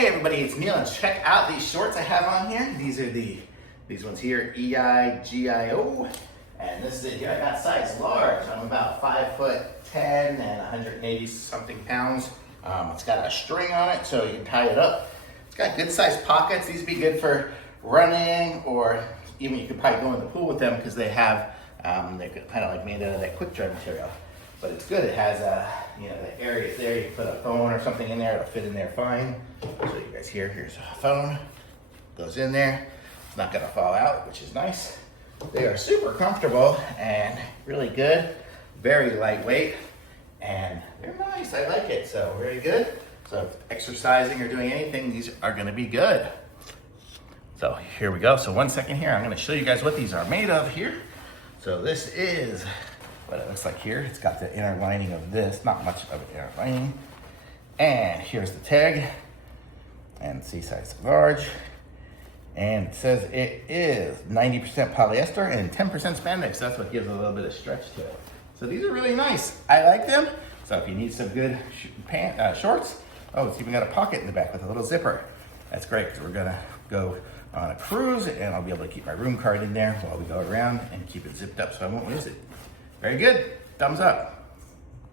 Hey everybody, it's Neil, and check out these shorts I have on here. These are these ones here, EIGIO, and this is it here. I got size large. I'm about 5'10" and 180 something pounds. It's got a string on it so you can tie it up. It's got good sized pockets. These would be good for running, or even you could probably go in the pool with them because they have, they're kind of like made out of that quick dry material. But it's good. It has the areas there. You can put a phone or something in there. It'll fit in there fine. So you guys here's a phone. Goes in there. It's not gonna fall out, which is nice. They are super comfortable and really good. Very lightweight, and they're nice. I like it. So very good. So if exercising or doing anything, these are gonna be good. So here we go. So 1 second here. I'm gonna show you guys what these are made of here. So this is what it looks like here. It's got the inner lining of this, not much of an inner lining. And here's the tag, and C size large. And it says it is 90% polyester and 10% spandex. That's what gives a little bit of stretch to it. So these are really nice. I like them. So if you need some good shorts, oh, it's even got a pocket in the back with a little zipper. That's great, because we're gonna go on a cruise, and I'll be able to keep my room card in there while we go around and keep it zipped up so I won't lose it. Very good. Thumbs up.